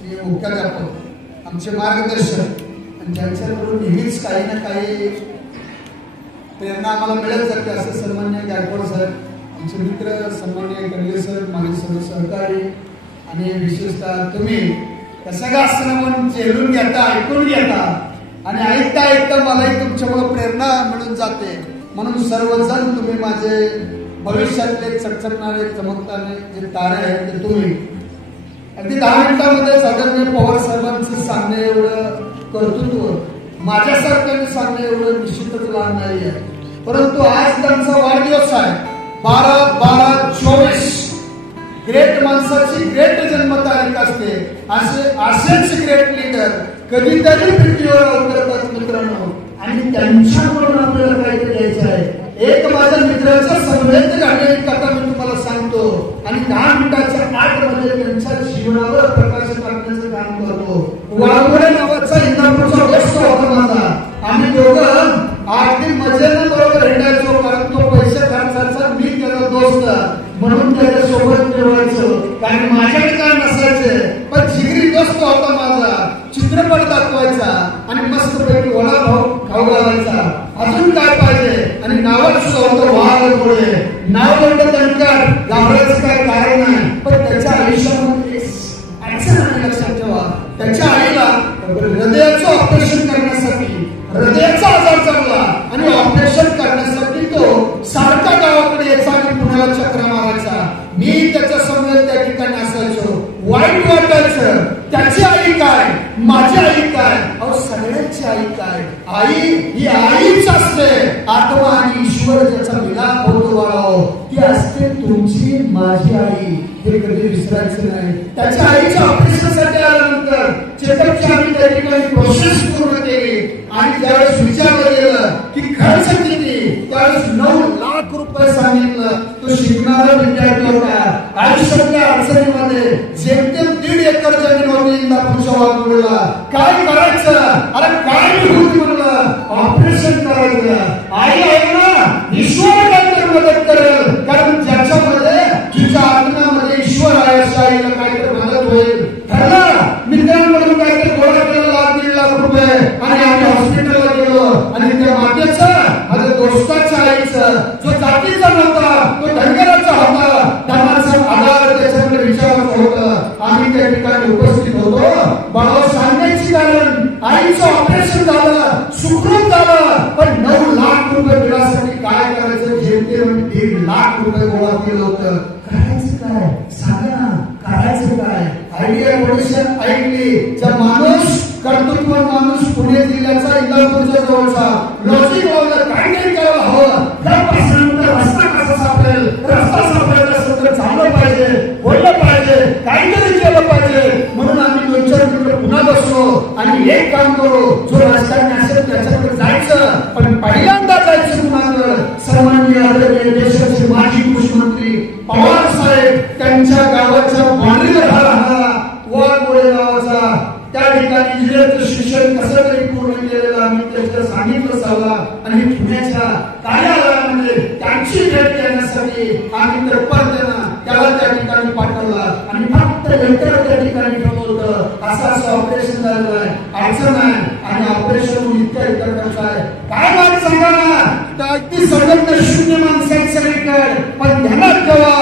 हे मुख्याध्यापक आमचे मार्गदर्शक आणि ज्यांच्याकडून नेहमीच काही ना काही प्रेरणा आम्हाला मिळत जाते असं सन्मान्य गायकवाड साहेब, आमचे मित्र सन्मान्य गणले सर, माझे सर्व सहकारी आणि विशेषतः तुम्ही सगळं असताना पण झेलून घेता, ऐकून घेता आणि ऐकता ऐकता मलाही तुमच्यामुळे प्रेरणा मिळून जाते. म्हणून सर्वजण तुम्ही माझे भविष्यातले चकचकणारे चमकणारे जे तारे आहेत ते तुम्ही. अगदी 10 मिनिटांमध्ये आदरणीय पवार साहेबांचं सांगणे एवढं कर्तृत्व माझ्यासारख्याने सांगणे एवढं निश्चितच लहान नाही आहे. परंतु आज त्यांचा वाढदिवस आहे 12/12/24. ग्रेट माणसाची ग्रेट जन्मतारीख असते. असेच ग्रेट लीडर कधीतरी पृथ्वीवर अवतरतात मित्रांनो, आणि त्यांच्याकडून आपल्याला काहीतरी द्यायचं आहे. एक माझ्या मित्राचा संवेद घडलेली कथा मी तुम्हाला सांगतो आणि 10 मिनिटाच्या आतमध्ये त्यांच्या जीवनावर प्रकाश टाकण्याचं काम करतो. वाळवडे नावाचा इंदापूरचा व्यस्त होता माझा. आम्ही दोघं अगदी मजेनं बरोबर हिंडायचो, कारण तो पैसे खर्चाचा, मी त्याचा दोस्त म्हणून त्याच्यासोबत फिरवायचो, कारण माझ्याकडे काय नसायचे. पण जिगरी दोस्त होता माझा. चित्रपट दाखवायचा आणि मस्तपैकी वडापाव खाऊ घालायचा. अजून काय पाहिजे, आणि नावात सुद्धा होतं वाघ. नाव एवढं दणकट, घाबरायचं काय कारण नाही. पण त्याच्या आयुष्यामध्ये अडचण आली, लक्षात ठेवा. त्याच्या आईला हृदयाचं ऑपरेशन करण्यासाठी, हृदयाचा आजार चालला आणि ऑपरेशन करण्यासाठी तो सारखा गावाकडे यायचा आणि पुण्याला चक्र मारायचा. मी त्याच्या समोर त्या ठिकाणी असायचो. वाईट वाटायचं, त्याची आई काय, माझी आई काय, अहो सगळ्यांची आई काय. आई ही आईच असते. आत्मा आणि ईश्वर ज्याचा मिलाप होतो बाळाओ, ती असते तुमची माझी आई. हे कधी विसरायचं नाही. त्याच्या आईच्या ऑपरेशनसाठी आल्यानंतर चेकअपची आम्ही त्या ठिकाणी प्रोसेस पूर्ण केली आणि ज्यावेळेस विचारलं गेलं की खर्च किती, त्यावेळेस 9 लाख रुपये सांगितलं. तो शिकणारा विद्यार्थी होता. आयुष्यातल्या अडचणीमध्ये जेमतेम 1.5 एकर जमीन होती इंदापूरच्या वाघोडीला. काय करायचं, अरे काय होती म्हणलं, ऑपरेशन करायचं. आई आहे ना, ईश्वर काहीतरी मदत करेल, कारण ज्याच्यामध्ये तुझ्या आत्म्यामध्ये ईश्वर आहे अशा आईला काहीतरी मदत होईल. ठरलं. मित्रांमधून काहीतरी गोळा केला 1.5 लाख रुपये आणि आम्ही हॉस्पिटलला गेलो आणि त्या मातेचं, माझ्या दोस्ताच्या आईचं, जो जातीचा नव्हता तो धनगराचा होता, धनाचा आधार त्याच्याकडे विचारायचं होतं. आम्ही त्या ठिकाणी उपस्थित होतो. बाळा सांगायची कारण आईचं ऑपरेशन झालं, सुखरूप झालं, पण 9 लाख रुपये मिळण्यासाठी काय करायचं, जेमतेम 1.5 लाख रुपये गोळा केलं होतं. करायचं काय सांगा ना, करायचं काय. आयडिया थोडीशी ऐकली. ज्या माणूस कर्तृत्व माणूस पुणे जिल्ह्याचा इंदापूरच्या जवळचा लॉजिक लावलं, काहीतरी करायला हवं. त्यापासून रस्ता कसा सापडेल, रस्ता सापडायचा असेल तर चाललं पाहिजे, बोललं पाहिजे, काहीतरी केलं पाहिजे. म्हणून आम्ही 2-4 मिनिटं पुन्हा बसलो आणि एक काम करू, जो राजकारणी असेल त्याच्याकडे जायचं, पण पहिल्यांदा जायचं कुणाकडे, सन्माननीय आदरणीय देशाचे माजी कृषीमंत्री पवार साहेब, त्यांच्या गावाच्या बांधीला राहणारा वाघोडे नावाचा, त्या ठिकाणी इंजिनिअरचं शिक्षण कसं तरी पूर्ण केलेलं आम्ही त्याच्या सांगितलं सल्ला आणि पुण्याच्या कार्यालयामध्ये त्यांची भेट घेण्यासाठी आम्ही तत्परतेनं त्याला त्या ठिकाणी पाठवला आणि फक्त लेटर त्या ठिकाणी ठेवलं होतं. असं ऑपरेशन झालेलं आहे, अडचण आहे आणि ऑपरेशन इतका खर्च आहे. काय माहिती सांगा ना, तर अगदी संलग्न शून्य माणसांची सगळीकडे. पण ध्यानात ठेवा,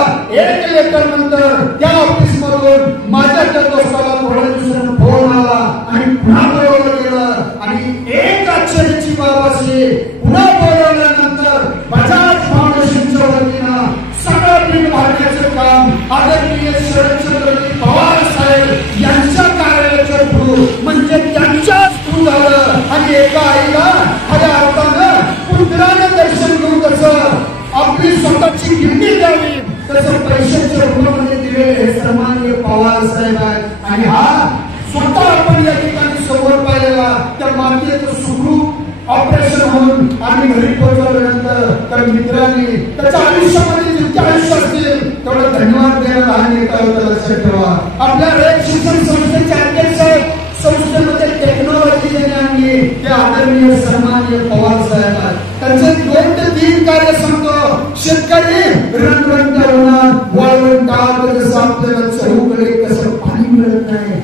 1 लेटर नंतर त्या ऑफिस मधून माझ्या त्या दोस्ताला थोड्या दिवसांनी फोन आला आणि पुन्हा बोलवलं गेलं. आणि एक आश्चर्याची बाब अशी, पुन्हा बोलवल्यानंतर बजाज फाउंडेशनच्या वतीनं सगळं बिल भरण्याचं काम आदरणीय शरदचंद्रजी पवार साहेब यांच्या कार्यालयाचं थ्रू, म्हणजे त्यांच्याच थ्रू झालं. आणि एका आईला खऱ्या अर्थानं पुत्राने दर्शन घेऊन कसं आपली स्वतःची गिरणी द्यावी तसं पैशाच्या रूपामध्ये दिले हे सन्माननीय पवार साहेब आहेत. आणि हा स्वतः आपण या ठिकाणी समोर पाहिलेला त्या मातेचं सुखरूप ऑपरेशन होऊन आम्ही घरी पोहोचवल्यानंतर त्या मित्रांनी त्याच्या आयुष्यामध्ये जितके आयुष्य असतील तेवढं धन्यवाद द्यायला लहान नेता होता. लक्षात ठेवा, आपल्या रयत शिक्षण संस्थेचे अध्यक्ष संस्थेमध्ये टेक्नॉलॉजी ज्यांनी आणली ते आदरणीय सन्माननीय पवार साहेब आहेत. त्यांचे 2 ते 3 कार्य सांगतो. शेतकरी रणरणत्या होणार, वाळवंटात जसं आपल्याला चहूकडे कसं पाणी मिळत नाही,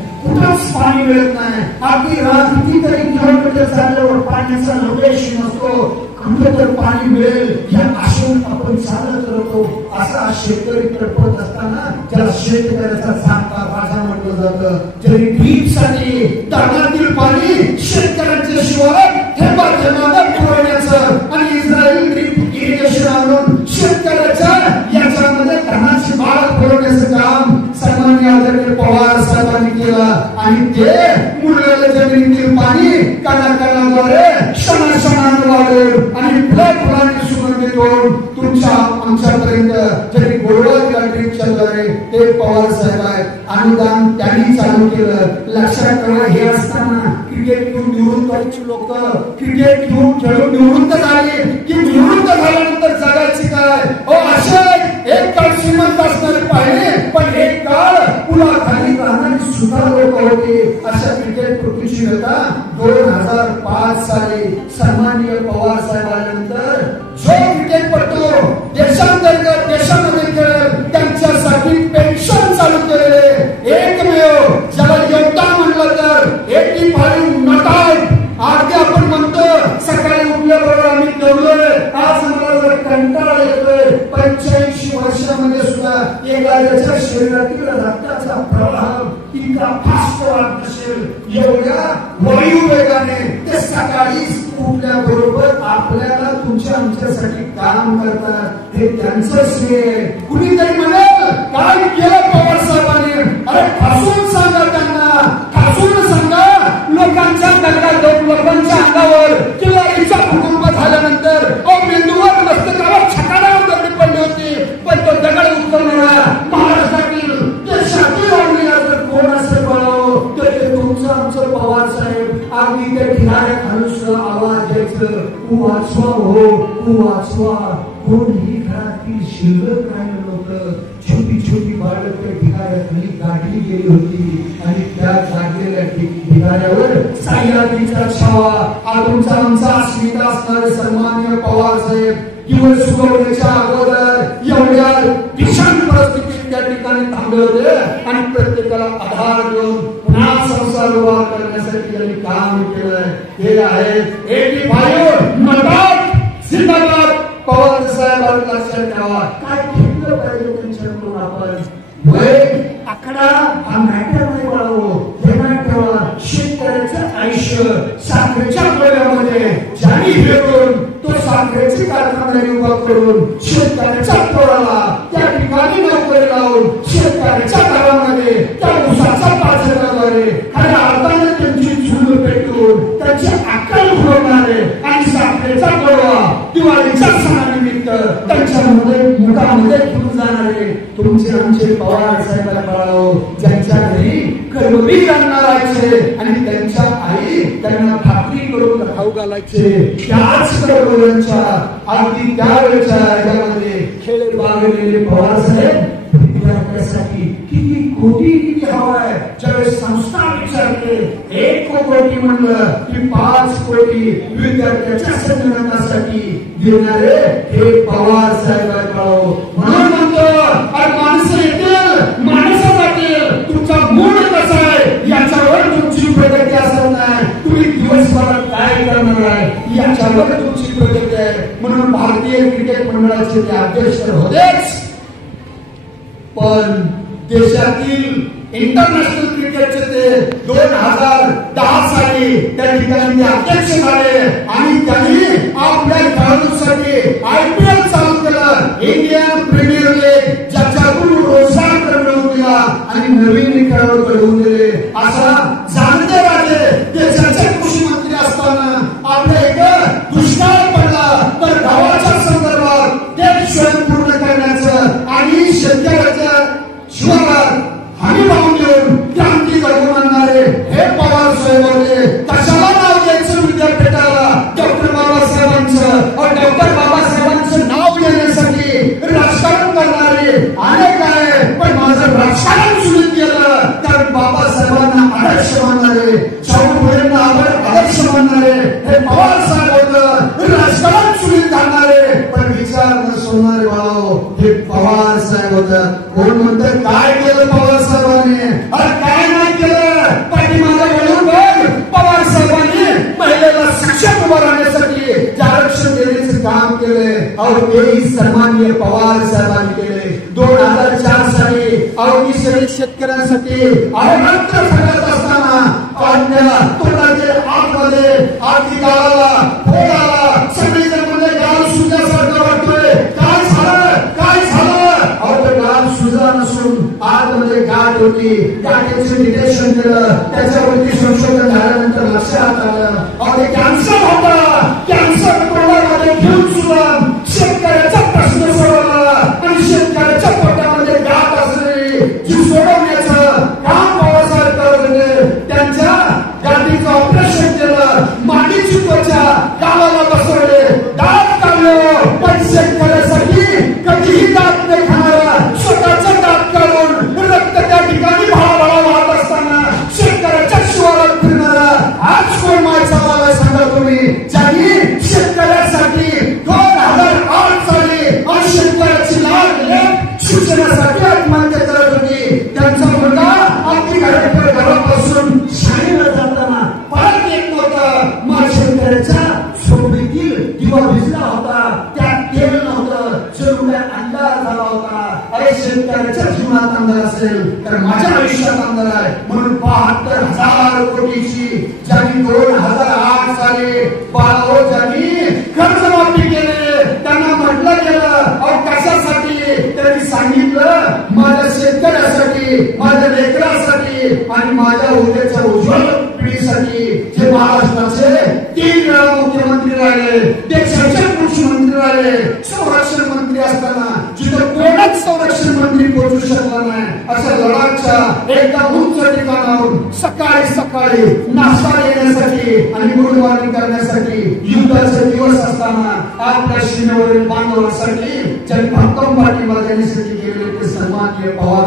तर पाणी मिळेल या आशेने आपण चालत राहतो. असा शेतकरी तडपत असताना ज्याला शेतकऱ्याचा सांगता राजा म्हटलं जातं. जरी ड्रीपसाठी धरणातील पाणी शेतकऱ्यांच्या शिवाय थेंबा थेंबाने पुरवण्याचं आणि इस्रायल ड्रीप इरिगेशन आणून शेतकऱ्याच्या याच्यामध्ये धरणाची माळ पुरवण्याचं काम सन्माननीय आदरणीय पवार साहेबांनी केलं आणि ते मुरलेल्या जमिनीतील पाणी कणाकणाद्वारे क्षणाक्षणाने वाढेल आणि फुलांनी सुगंधित होऊन तुमच्या आमच्यापर्यंत जरी गोडवा ड्रीपच्या द्वारे ते पवार साहेब आहेत. अनुदान त्यांनी चालू केलं. लक्षात ठेवा, हे असताना क्रिकेट घेऊन निवडून जायची लोक क्रिकेट घेऊन खेळून निवृत्त झाली की निवृत्त झाल्यानंतर जगायची काय हो असे एक काळ श्रीमंत असणारे पाहिले पण एक काळ पुलाखाली राहणारी सुद्धा लोक होती. अशा क्रिकेटपटूची कथा 2005 साली सन्माननीय पवार साहेब आल्यानंतर जो क्रिकेटपटू देशांतर्गत देशामध्ये खेळेल त्यांच्यासाठी पेन्शन चालू केलेले एकमेव ज्याला योगदान म्हणलं तर 85 नॉट आउट. अगदी आपण म्हणतो सकाळी उठल्याबरोबर आम्ही दौडलोय, आज मला जर कंटाळा येतोय. 85 वर्षामध्ये सुद्धा एखाद्याच्या शरीरातील रक्ताचा प्रवाह इतका फास्ट वाढत असेल एवढ्या वायू वेगाने ते सकाळी उठल्याबरोबर आपल्याला तुमच्या आमच्यासाठी काम करतात. हे त्यांचं श्रेय. कुणीतरी म्हणेल काय केलं पवार साहेबांनी, अरे ठासून सांगा त्यांना, ठासून सांगा लोकांच्या दगडात लोकांच्या अंगावर किंवा इच्छा भूकंप झाल्यानंतर मेंदूवर मस्तकावर छटाडावर दगड पडली होती पण तो दगड उचलणारा महाराष्ट्रातील देशातील जर कोण असेल बळावं तर ते तुमचं आमचं पवार साहेब. अगदी ते ठिकाणी खालून आवाज द्यायचं, तू वाचवा हो तू वाचवा. कोणीही घरातील शिल्लक राहिलं नव्हतं. छोटी छोटी बाळक त्या ढिगाऱ्याखाली गाडली गेली होती आणि त्या गाडलेल्या ढिगाऱ्यावर सह्याद्रीचा छावा तुमचा आमचा अस्मिता असणारे सन्माननीय पवार साहेब दिवस उगवण्याच्या अगोदर एवढ्या भीषण परिस्थितीत त्या ठिकाणी थांबले होते आणि प्रत्येकाला आधार देऊन पुन्हा संसार उभा करण्यासाठी त्यांनी काम केलंय. हे आहे 85 नॉट जिंदाबाद पवार साहेब. लक्षात ठेवा काय घेतलं पाहिजे त्यांच्याकडून आपण वय आकडा हा मॅटर नाही बाळावो. ध्यानात ठेवा शेतकऱ्याचं आयुष्य साखरेच्या गोळ्यामध्ये ज्यांनी भेटून तो साखरेचे कारखाने उभा करून शेतकऱ्याच्या पोराला त्या ठिकाणी नोकरी लावून शेतकऱ्याच्या घरामध्ये त्या ऊसाचा पाचकाद्वारे खऱ्या अर्थाने त्यांची झुंड पेटून त्यांची अक्कल घडवणारे आणि साखरेचा गोळा दिवाळीच्या सणानिमित्त त्यांच्यामध्ये मुखामध्ये घेऊन जाणारे तुमचे आमचे पवार साहेबांना बळावो. ज्यांच्या घरी कर्मवीर अन्न राहायचे आणि त्यांच्या आई त्यांना भाकरी करून खाऊ घालायचे त्याच कर्मवीरांच्या अगदी त्यावेळेच्या यामध्ये खेळ बागलेले पवार साहेब विद्यार्थ्यासाठी किती कोटी किती हवाय. ज्यावेळेस संस्था विचारते 1 कोटी म्हणलं की 5 कोटी विद्यार्थ्याच्या संघटनासाठी देणारे हे पवार साहेब म्हणून म्हणतो माणसं येतील माणसं जातील. तुमचा मूळ कसा आहे याच्यावर तुमची प्रगती असत नाही. तुम्ही दिवसभरात काय करणार आहे याच्यावर तुमची प्रगती आहे. म्हणून भारतीय क्रिकेट मंडळाचे ते अध्यक्ष होतेच पण देशातील इंटरनॅशनल क्रिकेटचे ते 2010 साली त्या ठिकाणी ते अध्यक्ष झाले आणि त्यांनी आपल्या खेळाडूंसाठी IPL चालू केलं. इंडियन प्रीमियर लीग ज्याच्यातून रोजगार मिळवून दिला आणि नवीन खेळाडू घडवून दिले. असा जाणते राजे देशाचे कृषी मंत्री असताना आपल्या इथं दुष्काळ पडला तर गावाच्या संदर्भात ते स्वयंपूर्ण करण्याचं आणि शेतकऱ्याच्या जीवनात हमी लावून देऊन क्रांती घडवून आणणारे हे पवार साहेब होते. कशाला नाव द्यायचं विद्यापीठाला डॉक्टर बाबासाहेबांचं डॉक्टर बाबासाहेबांचं नाव देण्यासाठी राजकारण करणारे अनेक आहे पण माझं राजकारण सुरू केलं कारण बाबासाहेबांना आदर्श मानणारे शाहू फुलेंना आदर्श मानणारे हे पवार साहेब होतं. राजकारण सुरू करणारे पण विचार न सोडणारे भाऊ हे पवार साहेब होतं. कोण म्हणतं काय केलं पवार साहेबांनी, अरे काय नाही केलं. पाठीमागे वळून बघ पवार साहेबांनी महिलेला शिक्षक उभा राहण्यासाठी आरक्षण देण्याचं काम तेही सन्माननीय पवार साहेबांनी केले. 2004 साली अवघी शेतकऱ्यांसाठी अहोरात्र झटत असताना तोंडाचे आतमध्ये आर्थिक गाळाला फोडाला सगळीकडे म्हणजे गाळ सुजल्यासारखं वाटतोय. काय झालं काय झालं? अहो ते गाळ सुजला नसून आतमध्ये गाठ होती. गाठीचे निरीक्षण केलं, त्याच्यावरती संशोधन झाल्यानंतर लक्षात आलं अहो ते कॅन्सर होता. कॅन्सर तोंडामध्ये घेऊन सुद्धा शेतकऱ्याचा प्रश्न सोडवला आणि शेतकऱ्याच्या पोटामध्ये गाठ असलेली जी सोडवण्याचं काम बाबासाहेब करत त्यांच्या गाठीचं ऑपरेशन केलं. मांडीची त्वचा गावाला बसवले, दात काढले. पण शेतकऱ्यासाठी कधीही दात नाही खाणारा स्वतःचा दात काढून रक्त त्या ठिकाणी भाळाभाळा वाहत असताना शेतकऱ्याच्या शिवारात फिरणारा आज कोण मायचा मला सांगा तुम्ही, ज्यांनी शेतकऱ्यासाठी 2008 साली आणि शेतकऱ्याची लाड शिक्षणासाठी आत्महत्या करत होती. त्यांचा मुलगा अगदी घरापासून शाळेला जाताना परत येत नव्हता. मग शेतकऱ्याच्या सोबतीतील दिवा भिजला होता, त्यात तेल नव्हतं, जरूर अंधार झाला होता. अरे शेतकऱ्याच्या जीवनात अंधार असेल तर माझ्या आयुष्यात अंधार आहे. म्हणून 72,000 कोटीची ज्यांनी 2008 साली बाळावर ज्यांनी कर्जमाफी केले त्यांना म्हटलं गेलं अहो कशासाठी? त्यांनी सांगितलं माझ्या शेतकऱ्यासाठी, माझ्या लेकरासाठी आणि माझ्या उद्याच्या उज्ज्वल पिढीसाठी. जे महाराष्ट्राचे 3 वेळा मुख्यमंत्री राहिले, देशाचे कृषी मंत्री राहिले, संरक्षण मंत्री असताना जिथं कोणच संरक्षण मंत्री पोहोचू शकला नाही अशा लडाखच्या एका उंच ठिकाणावरून सकाळी सकाळी नाश्ता देण्यासाठी आणि गुड मॉर्निंग करण्यासाठी युद्धाचे दिवस असताना आपल्या सीमेवरील बांधवांसाठी ज्यांनी भक्कम पाठिंबा देण्यासाठी गेलेले ते सन्माननीय पवार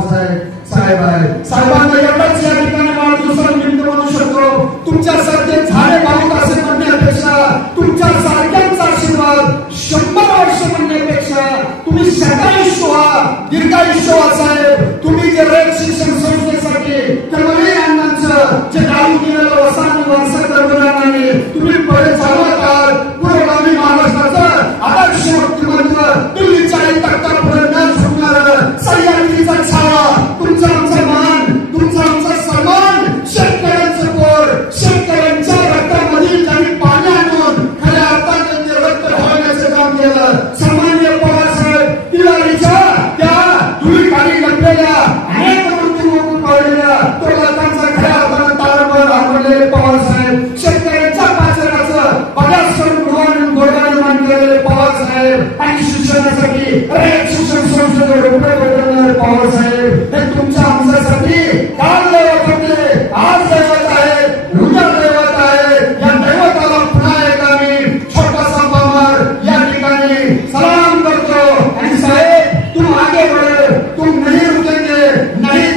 साहेब आहे. साहेबांना एवढंच या ठिकाणी वाढदिवसानिमित्त म्हणू शकतो, तुमच्यासारखे झाडे भाऊक असे म्हणण्यापेक्षा, तुमच्यासारख्यांचा आशीर्वाद 100 वर्ष म्हणण्यापेक्षा तुम्ही शतायुष्य व्हा, दीर्घायुष्य व्हा साहेब. तुम्ही जे रयत शिक्षण संस्थेसाठी कर्मवीर अण्णांचं जे दारू दिलेलं वसाहती वारसा कर्मवीरांनी तुम्ही पुढे चालवत आहात. पुरोगामी महाराष्ट्राचं आदर्श मुख्यमंत्री दिल्लीच्या तख्तापर्यंत झुकणारं सह्याद्रीचा छावा तुमचा आमचा मान, तुमचा आमचा सन्मान. शेतकऱ्यांचं पोट, शेतकऱ्यांच्या रक्तामधील ज्यांनी पाणी आणून खऱ्या अर्थाने ते रक्त घालण्याचं काम केलं. सन्माननीय पवार साहेब दिवाळीच्या त्या धुळीखाली लपलेल्या अनेक मृत्यू होऊन पावलेल्या तोलाटांचा खऱ्या अर्थाने तारंबळ आपलेले पवार साहेब. शेतकऱ्यांच्या पाचराचं बऱ्याच करून गोडवा केलेले पवार साहेब आणि शिक्षणासाठी रयत शिक्षण संस्थेवर उपयोग करणारे पवार साहेब. हे तुमच्या आमच्यासाठी काल दैवत होते, आज दैवत आहे, उद्या दैवत आहे. या दैवताला पुन्हा एकदा मी छोटासा पामर या ठिकाणी सलाम करतो. आणि साहेब तुम आगे बढ़े, तुम नहीं रुकेंगे, नहीं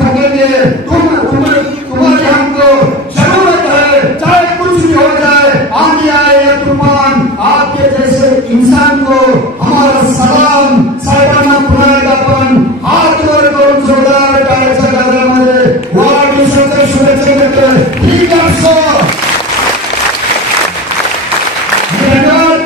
थकेंगे. तुम्हारी हमको जरूरत है, चाहे कुछ भी हो जाए, आंधी आए या तूफान, आपके जैसे इंसान को हमारा सलाम. साहेबांना पुन्हा एकदा आपण हात वर करून जोरदार टाळ्याच्या गजरामध्ये वाढदिवसाच्या शुभेच्छा देतो. ठीक असो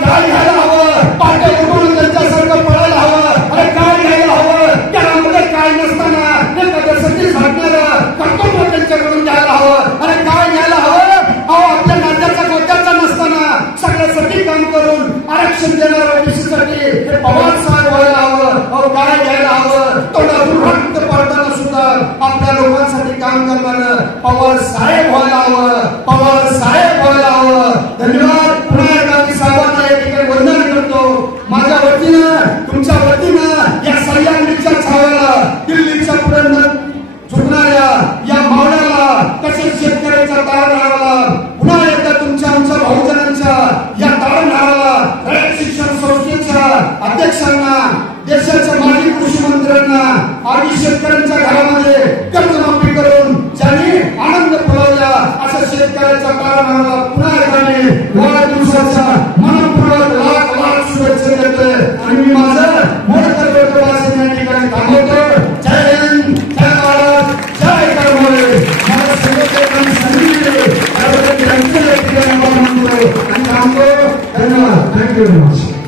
काय घ्यायला हवं, पाटे उठून त्यांच्यासारखं पळायला हवं. अरे काय घ्यायला हवं, त्यामध्ये काय नसताना हे पदासाठी झाडणारं कर्तव्य त्यांच्याकडून घ्यायला हवं. अरे काय घ्यायला हवं, अहो आपल्या राज्याचा गोत्याचा नसताना सगळ्यासाठी काम करून आरक्षण देणाऱ्या ओबीसीसाठी हे पवार साहेब व्हायला हवं. अहो काय घ्यायला हवं, तोंडातून रक्त पडताना सुद्धा आपल्या लोकांसाठी काम करणारं पवार साहेब व्हायला हवं, पवार साहेब व्हायला हवं. धन्यवाद. पुन्हा एकदा मी साहेबांना या ठिकाणी वंदन करतो. माझ्या वतीनं, तुमच्या वतीनं या सह्याद्रीच्या छाव्याला, दिल्लीच्या पुढे झुकणाऱ्या या मावळ्याला, तसेच शेतकऱ्याच्या तारणहाराला, पुन्हा एकदा तुमच्या आमच्या बहुजनांच्या या तारणहाराला, रयत शिक्षण संस्थेच्या अध्यक्षांना, देशाच्या माजी कृषी मंत्र्यांना आणि शेतकऱ्यांच्या घरामध्ये कर्जमाफी करून ज्यांनी आनंद फुलवला अशा शेतकऱ्याच्या तारणहाराला पुन्हा एकदा वाढदिवसाच्या मनपूर्वक लाख लाख शुभेच्छा देतोय. आणि मी माझं मोठं लोकवासी या ठिकाणी थांबवतो. जय हिंद, जय भारत, जय कर्मवीर. मला सगळ्यांनी संधी दिली त्याबद्दल त्यांचे या ठिकाणी आणि थांबतो. धन्यवाद. Thank you very much.